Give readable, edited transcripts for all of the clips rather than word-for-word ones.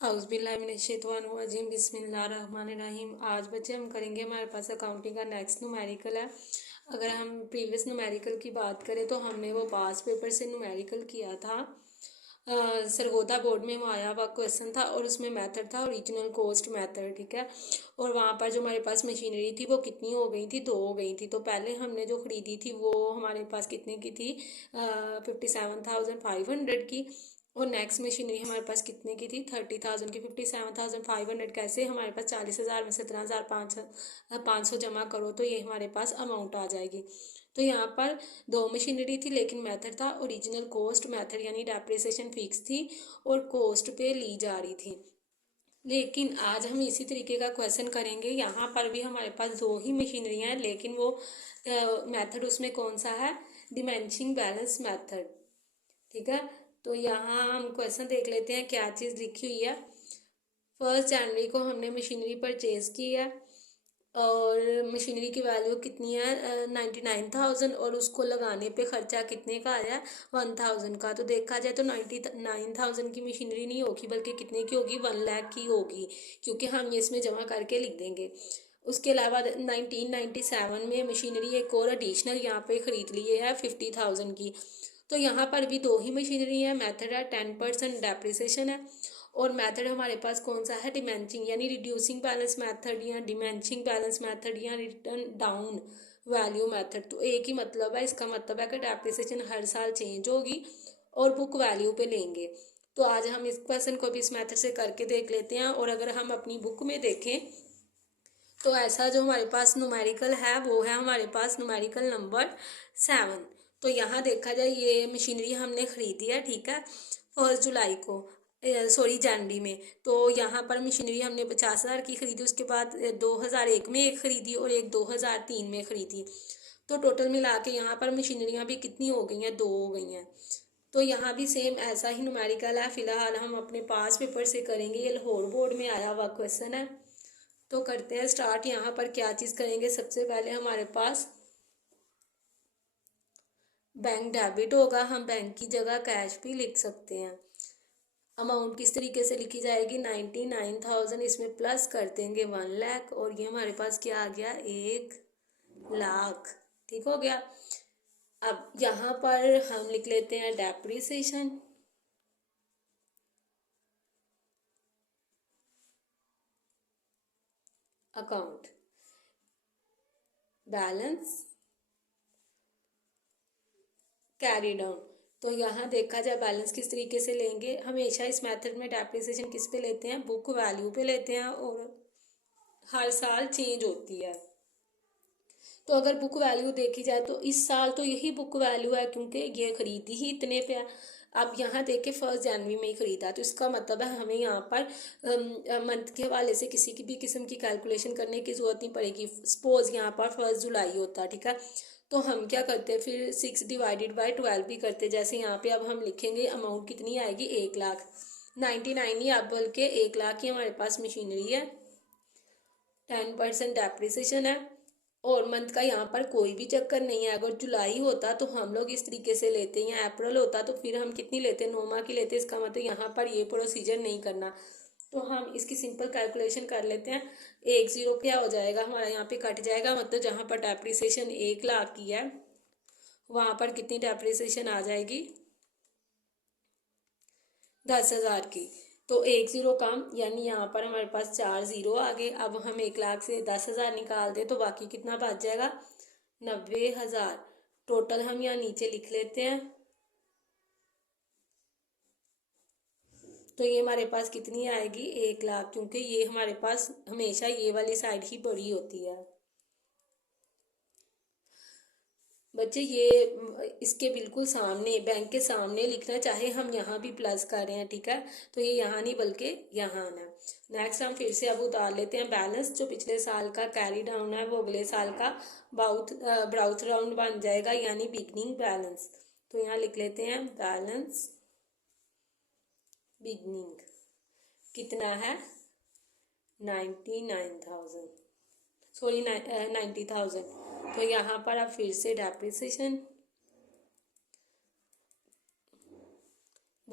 औज़ुबिल्लाहिमिनश्शैतानिर्रजीम बिस्मिल्लाहिर्रहमानिर्रहीम। आज बच्चे हम करेंगे, हमारे पास अकाउंटिंग का नेक्स्ट न्यूमेरिकल है। अगर हम प्रीवियस न्यूमेरिकल की बात करें तो हमने वो पास पेपर से न्यूमेरिकल किया था। सरगोदा बोर्ड में वो आया हुआ क्वेश्चन था और उसमें मेथड था ओरिजिनल कॉस्ट मेथड, ठीक है। और वहाँ पर जो हमारे पास मशीनरी थी वो कितनी हो गई थी, 2 हो गई थी। तो पहले हमने जो ख़रीदी थी वो हमारे पास कितने की थी, 57,500 की। और नेक्स्ट मशीनरी हमारे पास कितने की थी, 30,000 की। 57,500 कैसे, हमारे पास 40,000 में 17,500 जमा करो तो ये हमारे पास अमाउंट आ जाएगी। तो यहाँ पर 2 मशीनरी थी लेकिन मेथड था ओरिजिनल कॉस्ट मेथड, यानी डेप्रिसिएशन फिक्स थी और कॉस्ट पे ली जा रही थी। लेकिन आज हम इसी तरीके का क्वेश्चन करेंगे। यहाँ पर भी हमारे पास 2 ही मशीनरियाँ हैं लेकिन वो मेथड उसमें कौन सा है, डिमेंशिंग बैलेंस मेथड, ठीक है। तो यहाँ हम क्वेश्चन देख लेते हैं क्या चीज़ लिखी हुई है। 1 जनवरी को हमने मशीनरी परचेज की है और मशीनरी की वैल्यू कितनी है, 99,000, और उसको लगाने पे खर्चा कितने का आया, 1,000 का। तो देखा जाए तो 99,000 की मशीनरी नहीं होगी बल्कि कितने की होगी, 1 लाख की होगी, क्योंकि हम ये इसमें जमा करके लिख देंगे। उसके अलावा 1997 में मशीनरी एक और एडिशनल यहाँ पे ख़रीद लिए है 50,000 की। तो यहाँ पर भी 2 ही मशीनरी है। मेथड है 10% डेप्रिसिएशन है और मेथड हमारे पास कौन सा है, डिमेंशिंग, यानी रिड्यूसिंग बैलेंस मेथड या डिमेंशिंग बैलेंस मेथड या रिटर्न डाउन वैल्यू मेथड। तो एक ही मतलब है, इसका मतलब है कि डेप्रिसिएशन हर साल चेंज होगी और बुक वैल्यू पे लेंगे। तो आज हम इस क्वेश्चन को भी इस मेथड से करके देख लेते हैं। और अगर हम अपनी बुक में देखें तो ऐसा जो हमारे पास न्यूमेरिकल है वो है हमारे पास न्यूमेरिकल नंबर 7। तो यहाँ देखा जाए ये मशीनरी हमने ख़रीदी है, ठीक है, 1 जुलाई को, सॉरी जनवरी में। तो यहाँ पर मशीनरी हमने 50,000 की ख़रीदी, उसके बाद 2001 में एक ख़रीदी और एक 2003 में ख़रीदी। तो टोटल मिला के यहाँ पर मशीनरियाँ भी कितनी हो गई हैं, 2 हो गई हैं। तो यहाँ भी सेम ऐसा ही न्यूमेरिकल है। फ़िलहाल हम अपने पास पेपर से करेंगे, ये लाहौर बोर्ड में आया हुआ क्वेश्चन है। तो करते हैं स्टार्ट। यहाँ पर क्या चीज़ करेंगे, सबसे पहले हमारे पास बैंक डेबिट होगा, हम बैंक की जगह कैश भी लिख सकते हैं। अमाउंट किस तरीके से लिखी जाएगी, 99,000, इसमें प्लस कर देंगे 1 लाख और ये हमारे पास क्या आ गया, 1 लाख, ठीक हो गया। अब यहाँ पर हम लिख लेते हैं depreciation, account balance carry down. तो यहाँ देखा जाए बैलेंस किस तरीके से लेंगे, हमेशा इस मेथड में डेप्रिसिएशन किस पे लेते हैं, बुक वैल्यू पे लेते हैं और हर साल चेंज होती है। तो अगर बुक वैल्यू देखी जाए तो इस साल तो यही बुक वैल्यू है क्योंकि ये खरीदी ही इतने पे है। अब यहाँ देखे 1 जनवरी में ही खरीदा, तो इसका मतलब है हमें यहाँ पर मंथ के हवाले से किसी की भी किस्म की कैलकुलेशन करने की ज़रूरत नहीं पड़ेगी। सपोज यहाँ पर 1 जुलाई होता, ठीक है, तो हम क्या करते हैं फिर 6 डिवाइडेड बाई 12 भी करते। जैसे यहाँ पे अब हम लिखेंगे अमाउंट कितनी आएगी, 1 लाख, 99 ही, अब बल्कि 1 लाख ही हमारे पास मशीनरी है, 10% डेप्रिसिएशन है और मंथ का यहाँ पर कोई भी चक्कर नहीं है। अगर जुलाई होता तो हम लोग इस तरीके से लेते हैं, या अप्रैल होता तो फिर हम कितनी लेते, 9 माह की लेते। इसका मतलब यहाँ पर ये प्रोसीजर नहीं करना। तो हम इसकी सिंपल कैलकुलेशन कर लेते हैं। 1 0 क्या हो जाएगा हमारा, यहाँ पे कट जाएगा, मतलब जहाँ पर डेप्रिसिएशन 1 लाख की है वहाँ पर कितनी डेप्रिसिएशन आ जाएगी, 10,000 की। तो 1 0 कम, यानी यहाँ पर हमारे पास 4 0 आ गए। अब हम 1 लाख से 10,000 निकाल दें तो बाकी कितना बच जाएगा, 90,000। टोटल हम यहाँ नीचे लिख लेते हैं। तो ये हमारे पास कितनी आएगी, 1 लाख, क्योंकि ये हमारे पास हमेशा ये वाली साइड ही बड़ी होती है। बच्चे ये इसके बिल्कुल सामने, बैंक के सामने लिखना, चाहे हम यहाँ भी प्लस कर रहे हैं, ठीक है, तो ये यहाँ नहीं बल्कि यहाँ आना है। नेक्स्ट हम फिर से अब उतार लेते हैं बैलेंस। जो पिछले साल का कैरी डाउन है वो अगले साल का ब्राउथ राउंड बन जाएगा, यानी बिगनिंग बैलेंस। तो यहाँ लिख लेते हैं बैलेंस बिगनिंग कितना है, 99,000, सॉरी 90,000। तो यहाँ पर अब फिर से डेप्रिसिएशन,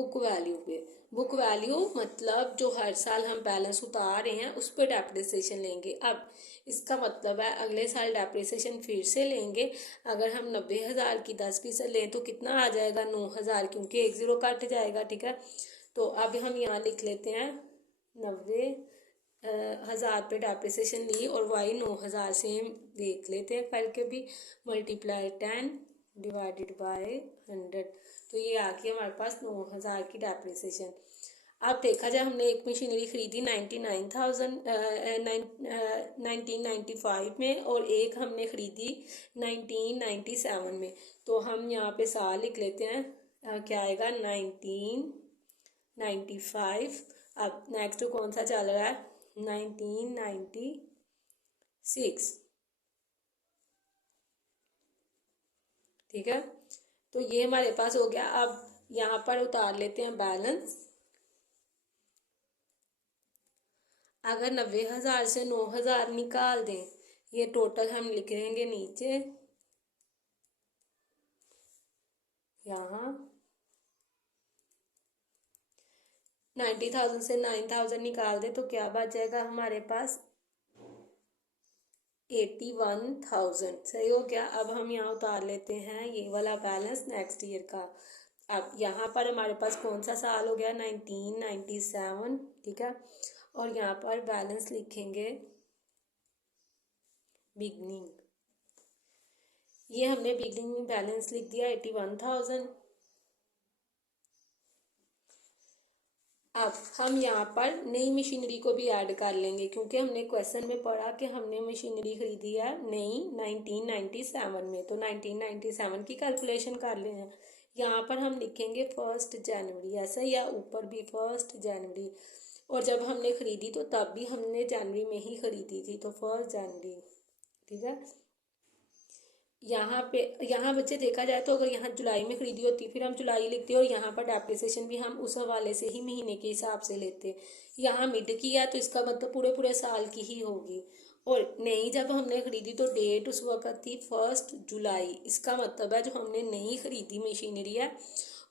बुक वैल्यू पे। बुक वैल्यू मतलब जो हर साल हम बैलेंस उतार रहे हैं उस पर डेप्रिसिएशन लेंगे। अब इसका मतलब है अगले साल डेप्रिसिएशन फिर से लेंगे। अगर हम 90,000 की 10% लें तो कितना आ जाएगा, 9,000, क्योंकि एक ज़ीरो कट जाएगा। ठीक है, तो अब हम यहाँ लिख लेते हैं 90,000 पे डेप्रिसिएशन ली और वाई 9,000 से हम देख लेते हैं करके भी, मल्टीप्लाई 10 डिवाइडेड बाय 100, तो ये आ गई हमारे पास 9,000 की डेप्रिसिएशन। अब देखा जाए हमने एक मशीनरी खरीदी 1995 में और एक हमने खरीदी 1997 में, तो हम यहाँ पे साल लिख लेते हैं। क्या आएगा 1995। अब नेक्स्ट कौन सा चल रहा है 1996। ठीक है, तो ये हमारे पास हो गया। अब यहाँ पर उतार लेते हैं बैलेंस। अगर 90,000 से 9,000 निकाल दें, ये टोटल हम लिख लेंगे नीचे यहाँ। 90,000 से 9,000 निकाल दें तो क्या बच जाएगा हमारे पास 81,000। सही हो गया। अब हम यहाँ उतार लेते हैं ये वाला बैलेंस नेक्स्ट ईयर का। अब यहाँ पर हमारे पास कौन सा साल हो गया 1997। ठीक है, और यहाँ पर बैलेंस लिखेंगे बिगनिंग। ये हमने बिगनिंग में बैलेंस लिख दिया 81,000। अब हम यहाँ पर नई मशीनरी को भी ऐड कर लेंगे, क्योंकि हमने क्वेश्चन में पढ़ा कि हमने मशीनरी खरीदी है नई 1997 में, तो 1997 की कैलकुलेशन कर लें। यहाँ पर हम लिखेंगे 1 जनवरी, ऐसा, या ऊपर भी 1 जनवरी। और जब हमने खरीदी तो तब भी हमने जनवरी में ही खरीदी थी, तो 1 जनवरी। ठीक है, यहाँ बच्चे देखा जाए तो अगर यहाँ जुलाई में खरीदी होती फिर हम जुलाई लिखते और यहाँ पर डेप्रिसिएशन भी हम उस हवाले से ही महीने के हिसाब से लेते। यहाँ मिड की है तो इसका मतलब पूरे पूरे साल की ही होगी। और नई जब हमने खरीदी तो डेट उस वक्त थी 1 जुलाई। इसका मतलब है जो हमने नई खरीदी मशीनरी है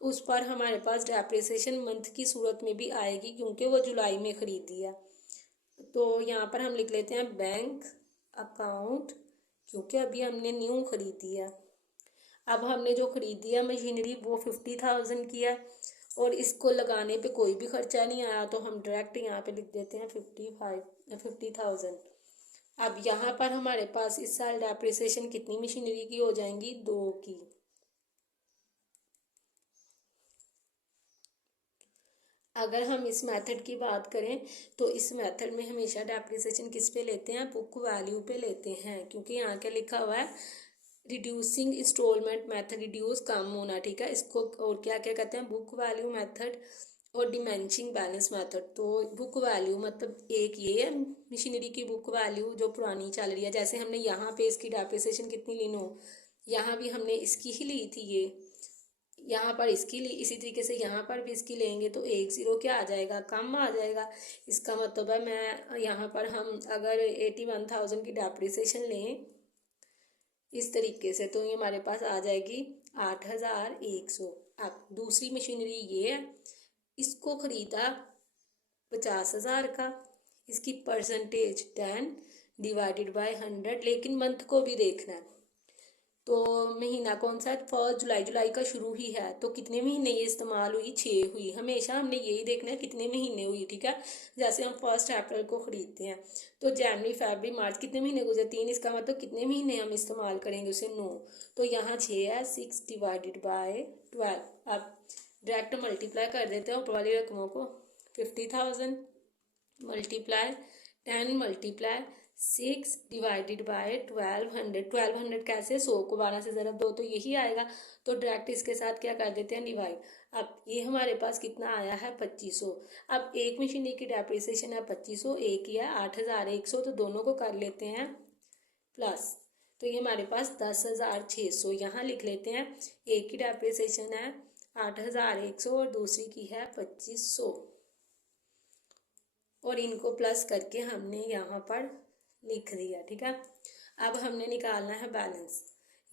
उस पर हमारे पास डेप्रिसिएशन मंथ की सूरत में भी आएगी, क्योंकि वो जुलाई में खरीदी है। तो यहाँ पर हम लिख लेते हैं बैंक अकाउंट, क्योंकि अभी हमने न्यू खरीदी है। अब हमने जो खरीदी है मशीनरी वो 50,000 की है और इसको लगाने पे कोई भी खर्चा नहीं आया, तो हम डायरेक्ट यहाँ पे लिख देते हैं 50,000। अब यहाँ पर हमारे पास इस साल डेप्रिसिएशन कितनी मशीनरी की हो जाएंगी, 2 की। अगर हम इस मेथड की बात करें तो इस मेथड में हमेशा डेप्रिसिएशन किस पे लेते हैं, बुक वैल्यू पे लेते हैं, क्योंकि यहाँ क्या लिखा हुआ है रिड्यूसिंग इंस्टॉलमेंट मेथड, रिड्यूस कम होना। ठीक है, इसको और क्या क्या कहते हैं, बुक वैल्यू मेथड और डिमेंशिंग बैलेंस मेथड। तो बुक वैल्यू मतलब एक ये है मशीनरी की बुक वैल्यू जो पुरानी चल रही है, जैसे हमने यहाँ पे इसकी डेप्रिसिएशन कितनी ली, नो, यहाँ भी हमने इसकी ही ली थी, ये यहाँ पर इसकी ली, इसी तरीके से यहाँ पर भी इसकी लेंगे तो एक ज़ीरो क्या आ जाएगा, कम आ जाएगा। इसका मतलब है मैं यहाँ पर हम अगर 81,000 की डेप्रिसिएशन लें इस तरीके से तो ये हमारे पास आ जाएगी 8,100। अब दूसरी मशीनरी ये है, इसको ख़रीदा 50,000 का, इसकी परसेंटेज 10 डिवाइडेड बाय 100, लेकिन मंथ को भी देखना है। तो महीना कौन सा है, 1 जुलाई, जुलाई का शुरू ही है, तो कितने महीने ये इस्तेमाल हुई, 6 हुई। हमेशा हमने यही देखना है कितने महीने हुई। ठीक है, जैसे हम 1 अप्रैल को ख़रीदते हैं तो जनवरी फरवरी मार्च कितने महीने गुजरे, 3, इसका मतलब कितने महीने हम इस्तेमाल करेंगे उसे, 9। तो यहाँ 6 है, 6 डिवाइडेड बाय 12। अब डायरेक्ट मल्टीप्लाई कर देते हैं ऊपर वाली रकमों को, 50,000 मल्टीप्लाई 10 मल्टीप्लाई 6 डिवाइडेड बाय 1200। 1200 कैसे, 100 को 12 से ज़रब दो तो यही आएगा, तो डायरेक्ट इसके साथ क्या कर देते हैं, डिवाइड। अब ये हमारे पास कितना आया है 2500। अब एक मशीनरी की डेप्रिसिएशन है 2500, एक ही है 8,100, तो दोनों को कर लेते हैं प्लस, तो ये हमारे पास 10,600 यहाँ लिख लेते हैं। एक की डेप्रिसिएशन है 8,100 और दूसरी की है 2500, और इनको प्लस करके हमने यहाँ पर लिख दिया। ठीक है, अब हमने निकालना है बैलेंस।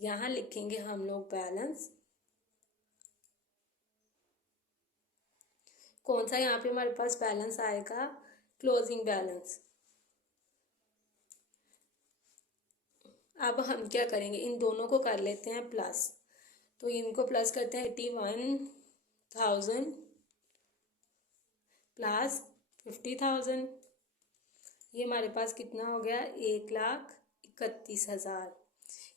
यहाँ लिखेंगे हम लोग बैलेंस कौन सा यहाँ पे हमारे पास बैलेंस आएगा, क्लोजिंग बैलेंस। अब हम क्या करेंगे, इन दोनों को कर लेते हैं प्लस, तो इनको प्लस करते हैं 81,000 प्लस 50,000, ये हमारे पास कितना हो गया, 1,31,000।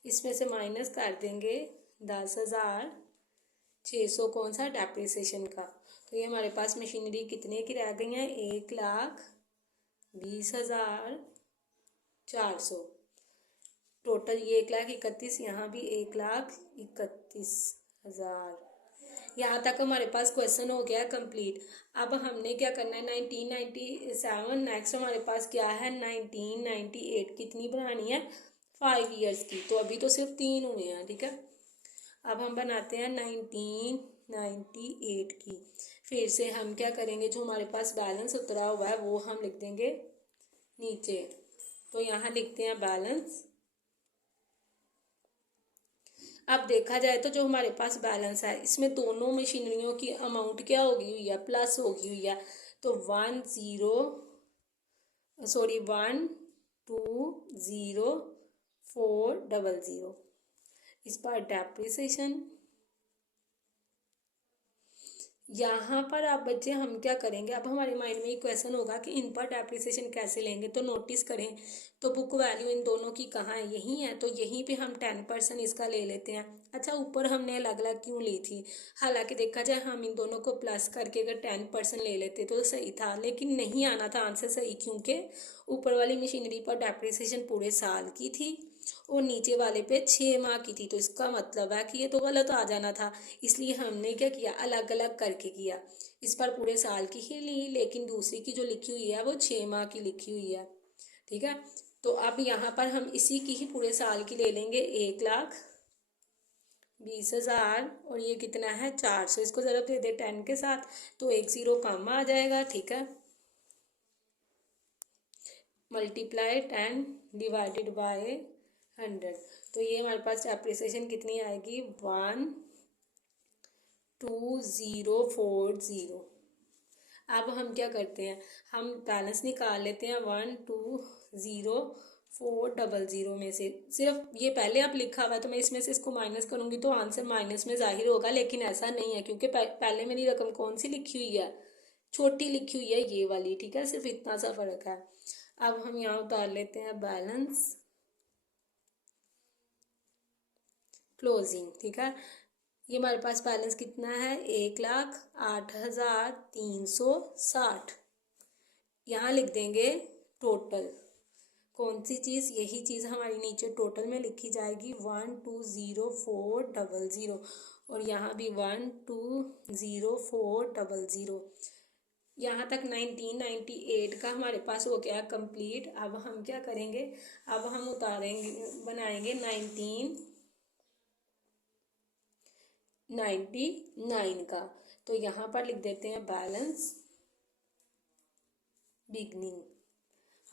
इसमें से माइनस कर देंगे 10,600 कौन सा, डेप्रिसिएशन का। तो ये हमारे पास मशीनरी कितने की रह गई हैं, 1,20,400। टोटल ये 1,31,000, यहाँ भी 1,31,000। यहाँ तक हमारे पास क्वेश्चन हो गया कंप्लीट। अब हमने क्या करना है, 1997, नेक्स्ट हमारे पास क्या है, 1998 कितनी बनानी है, 5 ईयर्स की। तो अभी तो सिर्फ 3 हुए हैं, ठीक है। अब हम बनाते हैं 1998 की। फिर से हम क्या करेंगे, जो हमारे पास बैलेंस उतरा हुआ है वो हम लिख देंगे नीचे। तो यहाँ लिखते हैं बैलेंस। अब देखा जाए तो जो हमारे पास बैलेंस है इसमें दोनों मशीनरियों की अमाउंट क्या होगी हुई है, प्लस होगी हुई है। तो 1,2,04,00। इस पर डेप्रिसिएशन। यहाँ पर आप बच्चे हम क्या करेंगे, अब हमारे माइंड में एक क्वेश्चन होगा कि इन पर डेप्रिसिएशन कैसे लेंगे। तो नोटिस करें, तो बुक वैल्यू इन दोनों की कहाँ है, यहीं है। तो यहीं पे हम 10% इसका ले लेते हैं। अच्छा, ऊपर हमने अलग अलग क्यों ली थी, हालांकि देखा जाए हम इन दोनों को प्लस करके अगर 10% ले लेते तो सही था, लेकिन नहीं आना था आंसर सही, क्योंकि ऊपर वाली मशीनरी पर डेप्रिसिएशन पूरे साल की थी और नीचे वाले पे 6 माह की थी। तो इसका मतलब है कि ये तो गलत आ जाना था, इसलिए हमने क्या किया, अलग अलग करके किया। इस पर पूरे साल की ही ली, लेकिन दूसरी की जो लिखी हुई है वो 6 माह की लिखी हुई है, ठीक है। तो अब यहाँ पर हम इसी की ही पूरे साल की ले लेंगे, 1,20,000, और ये कितना है, 400। इसको ज़रा दे दे 10 के साथ, तो 1 0 कम आ जाएगा, ठीक है। Multiply 10 divided by 100। तो ये हमारे पास डेप्रिसिएशन कितनी आएगी, 1,20,40। अब हम क्या करते हैं, हम बैलेंस निकाल लेते हैं 1,20,400 में से। सिर्फ ये पहले अब लिखा हुआ है तो मैं इसमें से इसको माइनस करूंगी तो आंसर माइनस में जाहिर होगा, लेकिन ऐसा नहीं है क्योंकि पहले मेरी रकम कौन सी लिखी हुई है, छोटी लिखी हुई है ये वाली, ठीक है। सिर्फ इतना सा फर्क है। अब हम यहाँ उतार लेते हैं बैलेंस क्लोजिंग, ठीक है। ये हमारे पास बैलेंस कितना है, 1,08,360। यहाँ लिख देंगे टोटल, कौन सी चीज़, यही चीज़ हमारी नीचे टोटल में लिखी जाएगी, 1,20,400। और यहाँ भी 1,20,400। यहाँ तक 1998 का हमारे पास हो गया कंप्लीट। अब हम क्या करेंगे, अब हम उतारेंगे, बनाएंगे 1999 का। तो यहाँ पर लिख देते हैं बैलेंस बिगनिंग।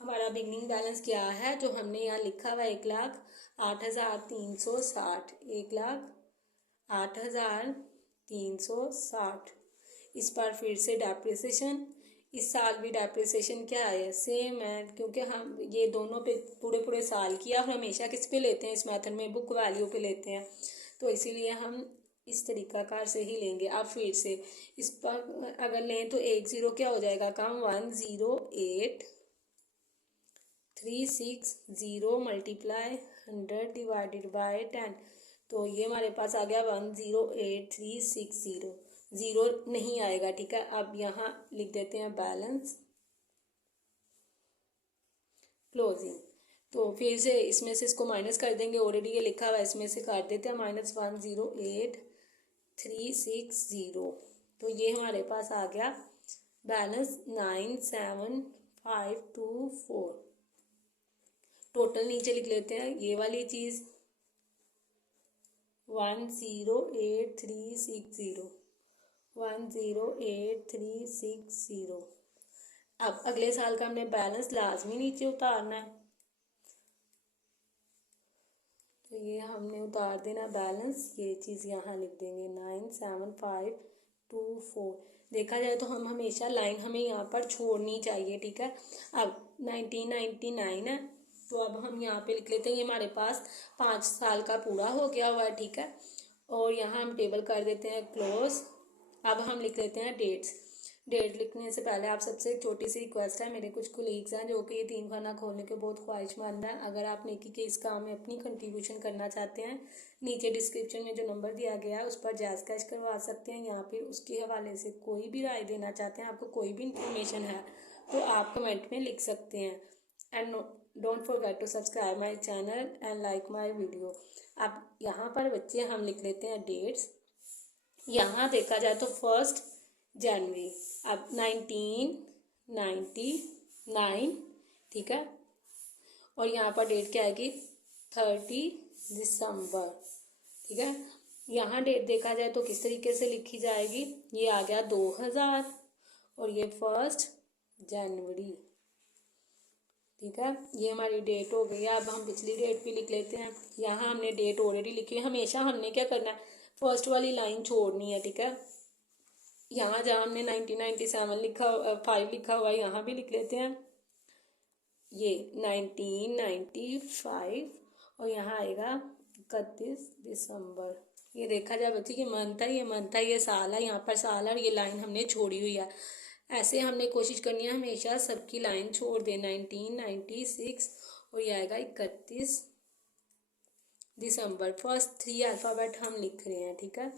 हमारा बिगनिंग बैलेंस क्या है, जो हमने यहाँ लिखा हुआ 1,08,360, 1,08,360। इस बार फिर से डेप्रिसिएशन, इस साल भी डेप्रिसिएशन क्या है, सेम है, क्योंकि हम ये दोनों पे पूरे पूरे साल किया और हमेशा किस पे लेते हैं इस मेथड में, बुक वैल्यू पे लेते हैं। तो इसीलिए हम इस तरीकाकार से ही लेंगे। अब फिर से इस पर अगर लें तो 1 0 क्या हो जाएगा कम, 1,08,360 मल्टीप्लाई 100 डिवाइडेड बाय 10। तो ये हमारे पास आ गया 1,08,360। ज़ीरो नहीं आएगा, ठीक है। अब यहाँ लिख देते हैं बैलेंस क्लोजिंग। तो फिर से इसमें से इसको माइनस कर देंगे, ऑलरेडी ये लिखा हुआ है, इसमें से काट देते हैं, -1,08,360। तो ये हमारे पास आ गया बैलेंस 9,7,524। टोटल नीचे लिख लेते हैं, ये वाली चीज़ 1,08,360, 1,08,360। अब अगले साल का हमने बैलेंस लाजमी नीचे उतारना है, तो ये हमने उतार देना बैलेंस, ये चीज़ यहाँ लिख देंगे 9,7,524। देखा जाए तो हम हमेशा लाइन हमें यहाँ पर छोड़नी चाहिए, ठीक है। अब 1999 है, तो अब हम यहाँ पे लिख लेते हैं, ये हमारे पास 5 साल का पूरा हो गया हुआ है, ठीक है। और यहाँ हम टेबल कर देते हैं क्लोज। अब हम लिख लेते हैं डेट्स। डेट लिखने से पहले आप सबसे एक छोटी सी रिक्वेस्ट है, मेरे कुछ कोलीग्स हैं जो कि ये 3 खाना खोलने के बहुत ख्वाहिशमंद हैं। अगर आप नेकी के इस काम में अपनी कंट्रीब्यूशन करना चाहते हैं, नीचे डिस्क्रिप्शन में जो नंबर दिया गया है उस पर जायज़ कैश करवा सकते हैं, या फिर उसके हवाले से कोई भी राय देना चाहते हैं, आपको कोई भी इंफॉर्मेशन है तो आप कमेंट में लिख सकते हैं। And don't forget to subscribe my channel and like my video. अब यहाँ पर बच्चे हम लिख लेते हैं डेट्स। यहाँ देखा जाए तो 1 जनवरी, अब 1999, ठीक है। और यहाँ पर डेट क्या आएगी 30 दिसंबर, ठीक है। यहाँ डेट देखा जाए तो किस तरीके से लिखी जाएगी, ये आ गया 2000 और ये 1 जनवरी, ठीक है। ये हमारी डेट हो गई है। अब हम पिछली डेट भी लिख लेते हैं। यहाँ हमने डेट ऑलरेडी लिखी है। हमेशा हमने क्या करना है, फर्स्ट वाली लाइन छोड़नी है, ठीक है। यहाँ जहाँ हमने 1997 लिखा 5 लिखा हुआ है, यहाँ भी लिख लेते हैं ये 1995 और यहाँ आएगा 31 दिसंबर। ये देखा जाए बच्चे ये मंथ है, ये मंथ है, ये साल है, यहाँ पर साल है और ये लाइन हमने छोड़ी हुई है। ऐसे हमने कोशिश करनी है हमेशा सबकी लाइन छोड़ दे। 1996 और ये आएगा 31 दिसंबर। फर्स्ट 3 अल्फ़ाबेट हम लिख रहे हैं, ठीक है।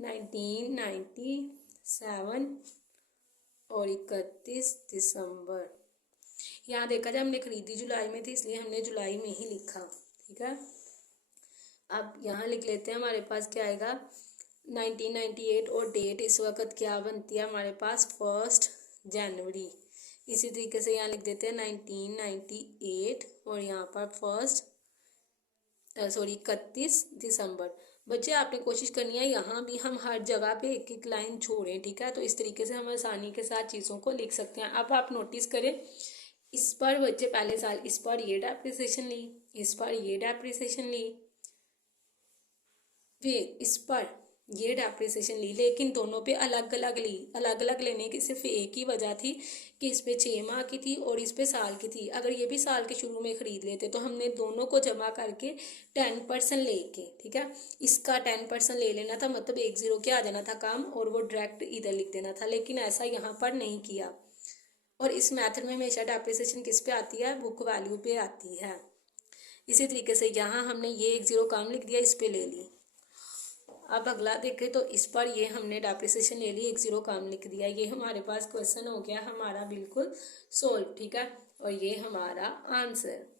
1997 और 31 दिसंबर। यहाँ देखा जाए हमने खरीदी जुलाई में थी, इसलिए हमने जुलाई में ही लिखा, ठीक है। अब यहाँ लिख लेते हैं, हमारे पास क्या आएगा 1998 और डेट इस वक्त क्या बनती है हमारे पास 1 जनवरी। इसी तरीके से यहाँ लिख देते हैं 1998 और यहाँ पर 31 दिसंबर। बच्चे आपने कोशिश करनी है यहाँ भी हम हर जगह पे एक एक लाइन छोड़ें, ठीक है। तो इस तरीके से हम आसानी के साथ चीज़ों को लिख सकते हैं। अब आप नोटिस करें, इस पर बच्चे पहले साल इस पर ये डेप्रिसिएशन ली, इस पर ये डेप्रिसिएशन ली, फिर इस पर ये डेप्रिसिएशन ली, लेकिन दोनों पे अलग अलग ली। अलग अलग लेने की सिर्फ एक ही वजह थी कि इस पे 6 माह की थी और इस पे साल की थी। अगर ये भी साल के शुरू में ख़रीद लेते तो हमने दोनों को जमा करके 10% लेके, ठीक है, इसका 10% ले लेना था, मतलब 1 0 के आ जाना था काम और वो डायरेक्ट इधर लिख देना था, लेकिन ऐसा यहाँ पर नहीं किया। और इस मेथड में हमेशा डेप्रिसिएशन किस पे आती है, बुक वैल्यू पे आती है। इसी तरीके से यहाँ हमने ये 1 0 काम लिख दिया, इस पे ले ली। अब अगला देखें तो इस पर ये हमने डेप्रिसिएशन ले ली, 1 0 काम लिख दिया। ये हमारे पास क्वेश्चन हो गया हमारा बिल्कुल सोल्व, ठीक है। और ये हमारा आंसर।